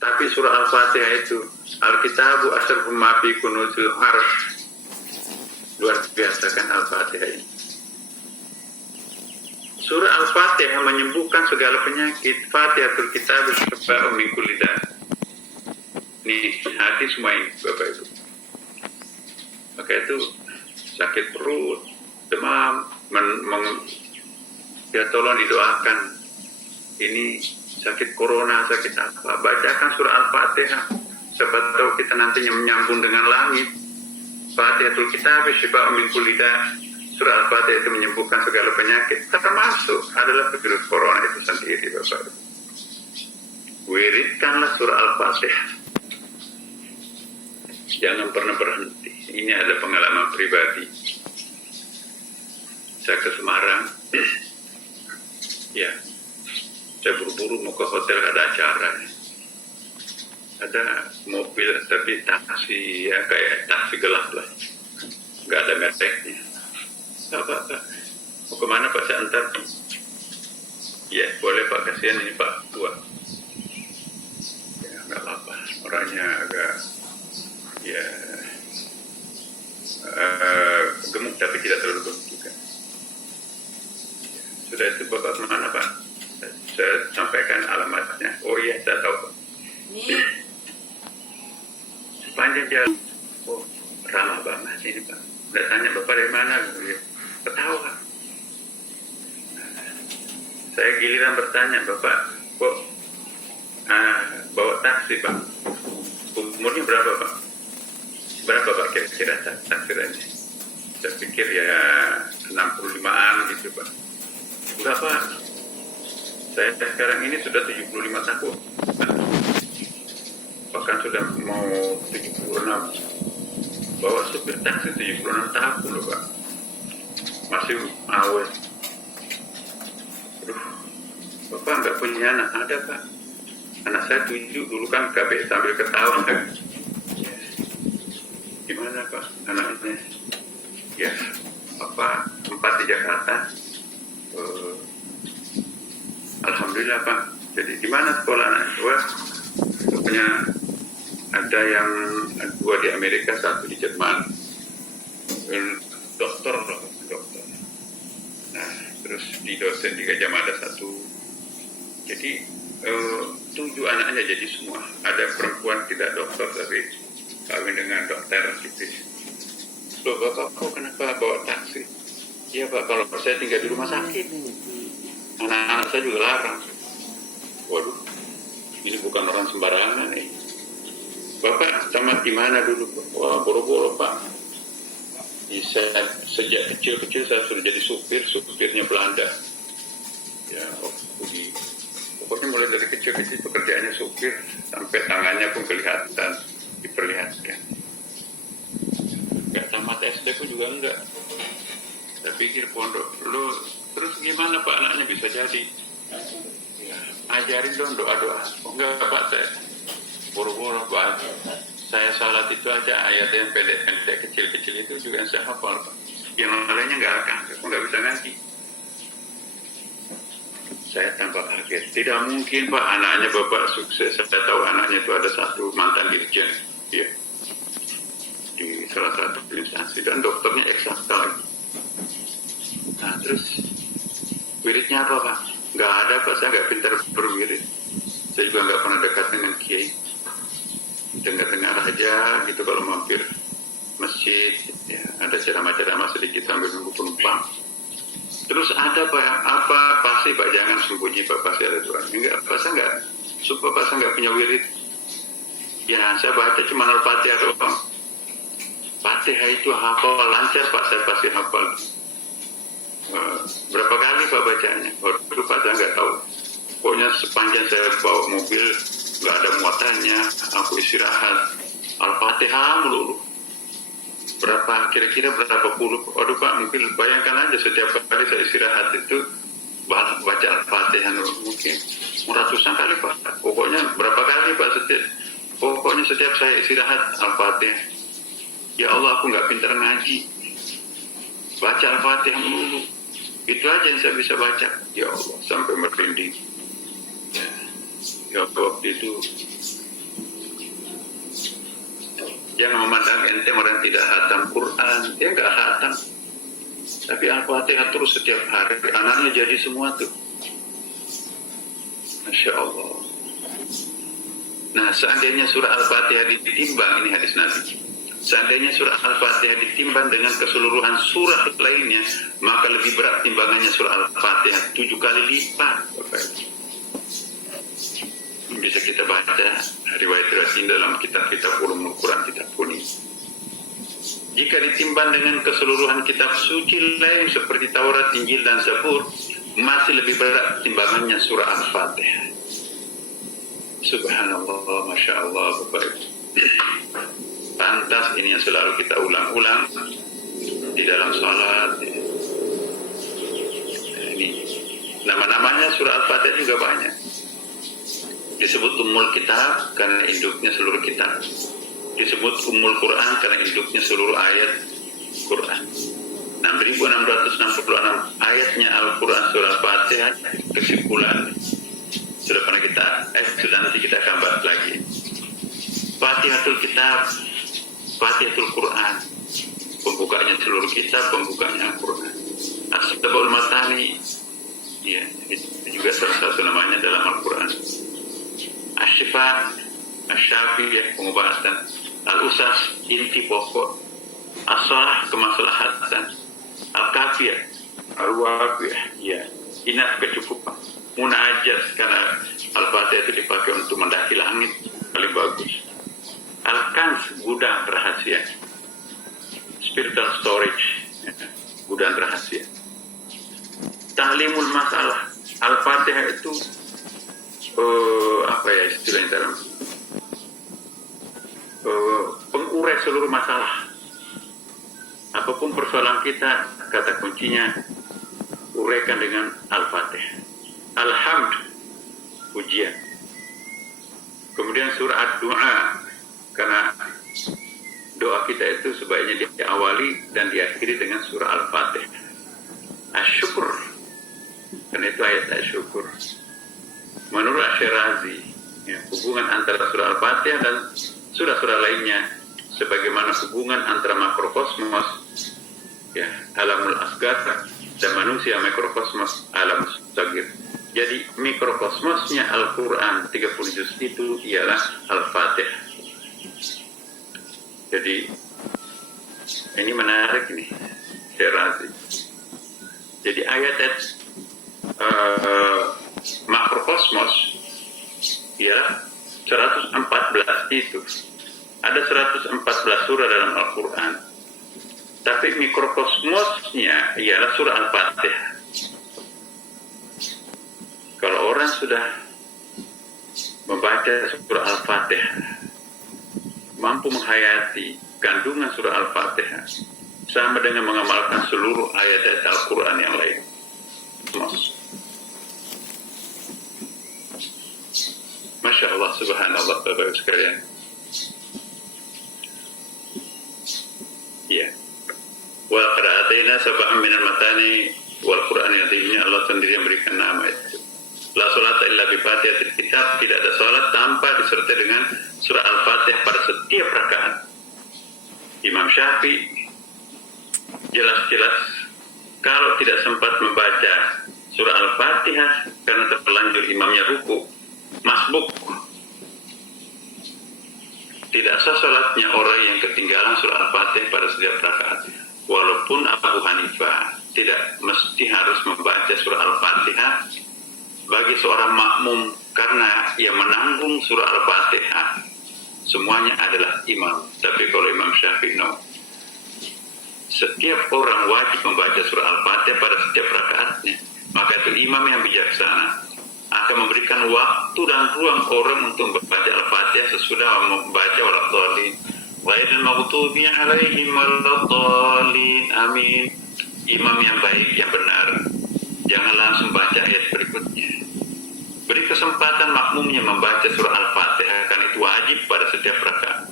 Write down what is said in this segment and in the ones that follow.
Tapi surah Al-Fatihah itu Al-Kitabu asrafum ma fi kunuzil arsh. Luar biasa kan Al-Fatihah ini. Surah Al-Fatihah menyembuhkan segala penyakit. Fatihatul Kitab syifa'un min kulli da'. Nih, hati semua ini Bapak Ibu. Maka itu sakit perut, demam, ya tolong didoakan. Ini sakit corona, sakit apa, bacakan surah Al-Fatihah. Siapa tahu kita nantinya menyambung dengan langit. Fatihatul Kitab syifa'un min kulli da'. Surah Al-Fatihah itu menyembuhkan segala penyakit, termasuk adalah virus corona itu sendiri, Bapak. Wiridkanlah surah Al-Fatihah. Jangan pernah berhenti. Ini ada pengalaman pribadi. Saya ke Semarang. Ya, saya buru-buru mau ke hotel, ada acara. Ada mobil, tapi taksi, ya kayak taksi gelap lah. Nggak ada mereknya. Pak, mau kemana Pak, saya antar? Ya, boleh Pak, kasihan ini Pak, tua. Ya, nggak apa-apa, orangnya agak, ya, gemuk tapi tidak terlalu gemuk juga. Sudah itu Bapak kemana Pak? Saya sampaikan alamatnya. Oh iya, saya tahu Pak. Sepanjang jalan, oh ramah banget ini Pak. Udah tanya Bapak dari mana? Ketawa. Saya giliran bertanya, Bapak, kok bawa taksi Pak? Umurnya berapa Pak? Berapa Pak kira-kira taksirannya? Saya pikir ya 65-an gitu Pak. Enggak Pak, saya sekarang ini sudah 75 tahun. Bahkan sudah mau 76. Bawa supir taksi 76 tahun loh Pak. Masih awet. Aduh, Bapak nggak punya anak? Ada Pak. Anak saya 7 dulu kan KB sambil ketawa kan. Gimana Pak anaknya? Ya, Bapak 4 di Jakarta. Alhamdulillah Pak. Jadi di mana sekolah anak? Wah, punya ada yang 2 di Amerika, 1 di Jerman. Dokter. Nah, terus di dosen di Gajah Mada 1. Jadi 7 anaknya jadi semua. Ada perempuan tidak dokter tapi kawin dengan dokter gitu. Loh Bapak kok kenapa bawa taksi? Iya Pak, kalau saya tinggal di rumah sakit. Anak-anak saya juga larang. Waduh, ini bukan orang sembarangan nih. Bapak tamat di mana dulu? Wah, boro-boro Pak. Sejak kecil-kecil saya sudah jadi supirnya Belanda. Ya, pokoknya mulai dari kecil-kecil pekerjaannya supir, sampai tangannya pun kelihatan, diperlihatkan. Gak tamat SD pun juga enggak. Saya pikir pondok dulu, terus gimana Pak anaknya bisa jadi? Ya, ajarin dong doa-doa. Oh enggak Pak, saya boro-boro Pak. Saya salat itu aja ayat yang pendek-pendek kecil-kecil itu juga saya hafal Pak. Yang lainnya nggak bisa ngaji. Saya tambah kaget. Tidak mungkin Pak anaknya Bapak sukses. Saya tahu anaknya itu ada 1 mantan dirjen, ya, di salah satu instansi dan dokternya eksakta lagi. Nah terus wiridnya apa Pak? Nggak ada Pak, saya nggak pintar berwirid. Saya juga nggak pernah dekat dengan kiai. Dengar-dengar aja gitu kalau mampir masjid, ya, ada ceramah-ceramah sedikit sambil nunggu penumpang. Terus ada Pak, apa pasti Pak, jangan sembunyi Pak, pasti ada Tuhan. Enggak, Pak saya enggak, supaya Pak saya enggak punya wirid. Ya saya baca cuma Al-Fatihah doang. Fatihah itu hafal lancar Pak, saya pasti hafal. Berapa kali Pak bacanya? Waduh Pak saya enggak tahu. Pokoknya sepanjang saya bawa mobil nggak ada muatannya, aku istirahat Al-Fatihah melulu. Kira-kira berapa puluh? Waduh Pak, mungkin bayangkan aja setiap kali saya istirahat itu baca Al-Fatihah mungkin ratusan kali Pak. Pokoknya berapa kali Pak setiap saya istirahat Al-Fatihah. Ya Allah, aku nggak pintar ngaji, baca Al-Fatihah melulu. Itu aja yang saya bisa baca. Ya Allah, sampai merinding. Ya waktu itu Jangan memandang enteng orang tidak hatam Quran. Dia nggak hatam, tapi Al-Fatihah terus setiap hari. Anaknya jadi semua tuh. Masya Allah. Nah, seandainya surah Al-Fatihah ditimbang, ini hadis Nabi, seandainya surah Al-Fatihah ditimbang dengan keseluruhan surah lainnya, maka lebih berat timbangannya surah Al-Fatihah 7 kali lipat. Bisa kita baca riwayat-riwayat dalam kitab-kitab ulumul Quran, kitab kuning. Jika ditimbang dengan keseluruhan kitab suci lain seperti Taurat, Injil, dan Zabur, masih lebih berat timbangannya surah Al-Fatihah. Subhanallah, Masya Allah, Bapak Ibu. Pantas ini yang selalu kita ulang-ulang di dalam salat. Ini nama-namanya surah Al-Fatihah juga banyak. Disebut Ummul Kitab karena induknya seluruh kitab. Disebut Ummul Quran karena induknya seluruh ayat Quran. 6.666 ayatnya Al-Quran surah Al-Fatihah. Kesimpulan sudah pernah kita sudah nanti kita akan bahas lagi. Fatihatul Kitab, Fatihatul Quran, pembukanya seluruh kitab, pembukanya Al-Quran. As-Sab'ul Matani, ya, itu juga salah satu namanya dalam Al-Quran. Asy-Syifa, Asy-Syafiyah, pengobatan. Al-Usas, inti pokok. As-Salah, kemaslahatan. Al-Kafiyah, Al-Wafiyah, ya, inat kecukupan. Munajat, karena Al-Fatihah itu dipakai untuk mendaki langit, paling bagus. Al-Kanz, gudang rahasia. Spiritual storage, ya, gudang rahasia. Ta'limul masalah. Al-Fatihah itu apa ya istilahnya dalam pengurai seluruh masalah. Apapun persoalan kita, kata kuncinya uraikan dengan Al-Fatihah. Alhamd, pujian. Kemudian surah doa, karena doa kita itu sebaiknya diawali dan diakhiri dengan surah Al-Fatihah. Asyukur, karena itu ayat asyukur. Menurut Asy-Syirazi, ya, hubungan antara surah Al-Fatihah dan surah-surah lainnya sebagaimana hubungan antara makrokosmos, ya, alamul asgar, dan manusia mikrokosmos alam sagir. Jadi mikrokosmosnya Al-Quran 30 juz itu ialah Al-Fatihah. Jadi ini menarik nih, Syirazi. Jadi ayat makrokosmos ialah 114 itu. Ada 114 surah dalam Al-Quran. Tapi mikrokosmosnya ialah surah Al-Fatihah. Kalau orang sudah membaca surah Al-Fatihah, mampu menghayati kandungan surah Al-Fatihah, sama dengan mengamalkan seluruh ayat-ayat Al-Quran yang lain. Masya Allah, subhanallah, Bapak-Ibu sekalian. Ya. Wa qira'atina sab'an minal matani wal Qur'an yadihnya, Allah sendiri yang berikan nama itu. La salata illa bi Fatihatil Kitab, tidak ada salat tanpa disertai dengan surah Al-Fatihah pada setiap rakaat. Imam Syafi'i jelas-jelas kalau tidak sempat membaca surah Al-Fatihah karena terlanjur imamnya ruku, masbuk, tidak sah salatnya orang yang ketinggalan surah Al-Fatihah pada setiap rakaat. Walaupun Abu Hanifah tidak mesti harus membaca surah Al-Fatihah bagi seorang makmum karena ia menanggung surah Al-Fatihah, semuanya adalah imam. Tapi kalau Imam Syafi'i no, setiap orang wajib membaca surah Al-Fatihah pada setiap rakaatnya. Maka itu imam yang bijaksana akan memberikan waktu dan ruang orang untuk membaca Al-Fatihah sesudah membaca waladhdallin ghairil maghdubi alaihim waladhdallin, amin. Imam yang baik, yang benar, jangan langsung baca ayat berikutnya. Beri kesempatan makmumnya membaca surah Al-Fatihah, karena itu wajib pada setiap rakaat.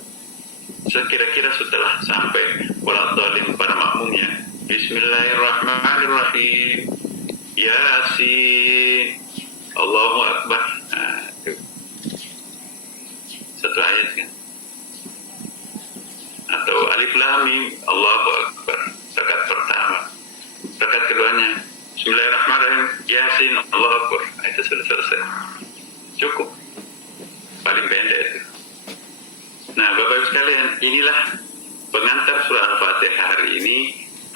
Sekira-kira setelah sampai waladhdallin pada makmumnya, Bismillahirrahmanirrahim, Yasin, Allahu Akbar. Nah, itu satu ayat kan. Alif Lam Mim, Allahu Akbar. Rakaat pertama. Rakaat keduanya, Bismillahirrahmanirrahim, Yasin, Allahu Akbar. Itu sudah selesai. Cukup. Paling pendek itu. Nah, Bapak sekalian, inilah pengantar surah Al-Fatihah hari ini.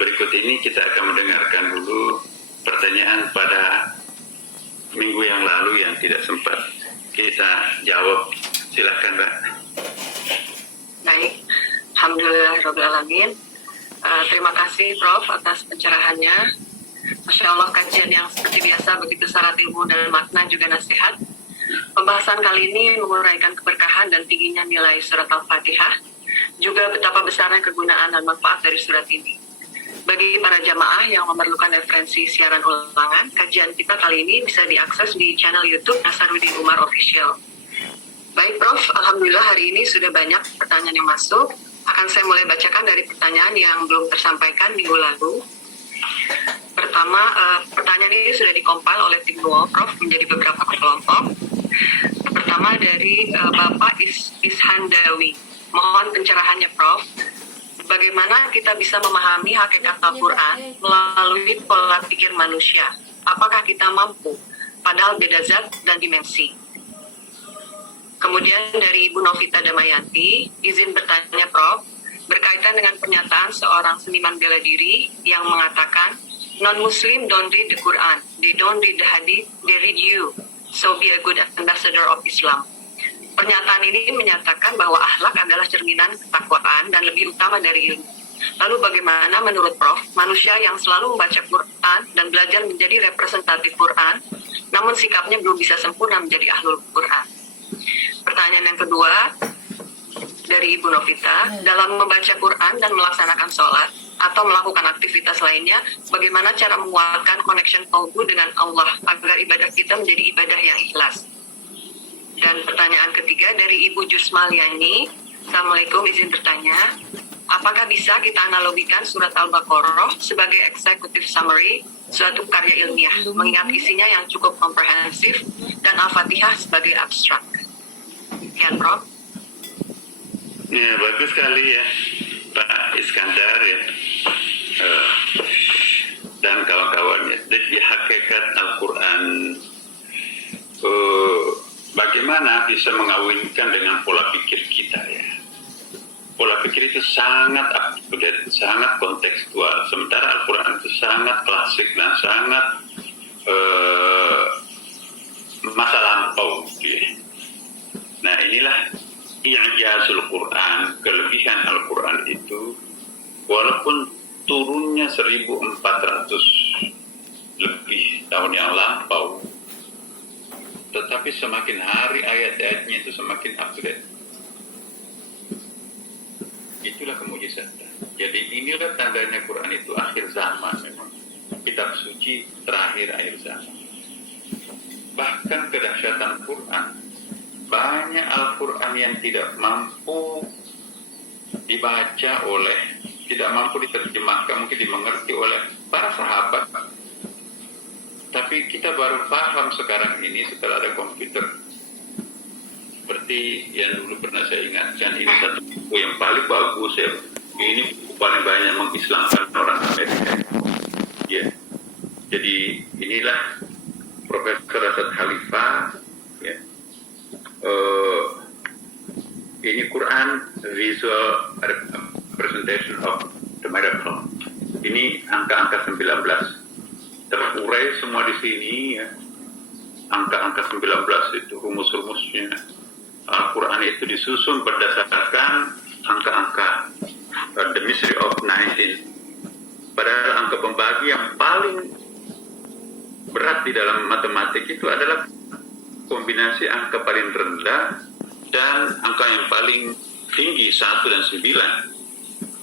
Berikut ini kita akan mendengarkan dulu pertanyaan pada minggu yang lalu yang tidak sempat kita jawab. Silakan, Mbak. Baik, Alhamdulillahirrahmanirrahim. Terima kasih Prof atas pencerahannya. Masya Allah, kajian yang seperti biasa begitu syarat ilmu dan makna juga nasihat. Pembahasan kali ini menguraikan keberkahan dan tingginya nilai surat Al-Fatihah, juga betapa besarnya kegunaan dan manfaat dari surat ini. Bagi para jamaah yang memerlukan referensi siaran ulangan, kajian kita kali ini bisa diakses di channel YouTube Nasaruddin Umar Official. Baik Prof, Alhamdulillah hari ini sudah banyak pertanyaan yang masuk. Akan saya mulai bacakan dari pertanyaan yang belum tersampaikan minggu lalu. Pertama, pertanyaan ini sudah dikompil oleh tim Nuo, Prof, menjadi beberapa kelompok. Pertama dari Bapak Ishandawi. Mohon pencerahannya Prof. Bagaimana kita bisa memahami hakikat Al-Quran melalui pola pikir manusia? Apakah kita mampu? Padahal beda zat dan dimensi. Kemudian dari Ibu Novita Damayanti, izin bertanya Prof, berkaitan dengan pernyataan seorang seniman bela diri yang mengatakan, non-Muslim don't read the Quran, they don't read the Hadith, they read you, so be a good ambassador of Islam. Pernyataan ini menyatakan bahwa akhlak adalah cerminan ketakwaan dan lebih utama dari ilmu. Lalu bagaimana menurut Prof, manusia yang selalu membaca Quran dan belajar menjadi representatif Quran, namun sikapnya belum bisa sempurna menjadi ahlul Quran? Pertanyaan yang kedua dari Ibu Novita, dalam membaca Quran dan melaksanakan sholat atau melakukan aktivitas lainnya, bagaimana cara menguatkan connection qalbu dengan Allah agar ibadah kita menjadi ibadah yang ikhlas? Dan pertanyaan ketiga dari Ibu Jusmaliani, Assalamualaikum, izin bertanya, apakah bisa kita analogikan surat Al-Baqarah sebagai executive summary suatu karya ilmiah, mengingat isinya yang cukup komprehensif, dan Al-Fatihah sebagai abstrak? Sekian, Prof. Ya, bagus sekali ya, Pak Iskandar ya, dan kawan-kawannya. Jadi hakikat Al-Quran, bagaimana bisa mengawinkan dengan pola pikir kita ya. Pola pikir itu sangat up-to-date, sangat kontekstual. Sementara Al-Quran itu sangat klasik dan sangat masa lampau. Ya. Nah inilah i'jazul Quran, kelebihan Al-Quran itu, walaupun turunnya 1400 lebih tahun yang lampau, tetapi semakin hari ayat-ayatnya itu semakin up-to-date. Itulah kemujizatan. Jadi inilah tandanya Quran itu akhir zaman memang. Kitab suci terakhir akhir zaman. Bahkan kedahsyatan Quran, banyak Al-Quran yang tidak mampu dibaca oleh, tidak mampu diterjemahkan, mungkin dimengerti oleh para sahabat. Tapi kita baru paham sekarang ini setelah ada komputer. Seperti yang dulu pernah saya ingatkan, ini satu buku yang paling bagus ya. Ini buku paling banyak mengislamkan orang Amerika. Ya. Jadi inilah Profesor Asad Khalifah. Ya. Ini Quran Visual Representation of the Miracle. Ini angka-angka 19. Terurai semua di sini ya. Angka-angka 19 itu rumus-rumusnya. Al-Quran itu disusun berdasarkan angka-angka the mystery of 19. Padahal angka pembagi yang paling berat di dalam matematik itu adalah kombinasi angka paling rendah dan angka yang paling tinggi 1 dan 9.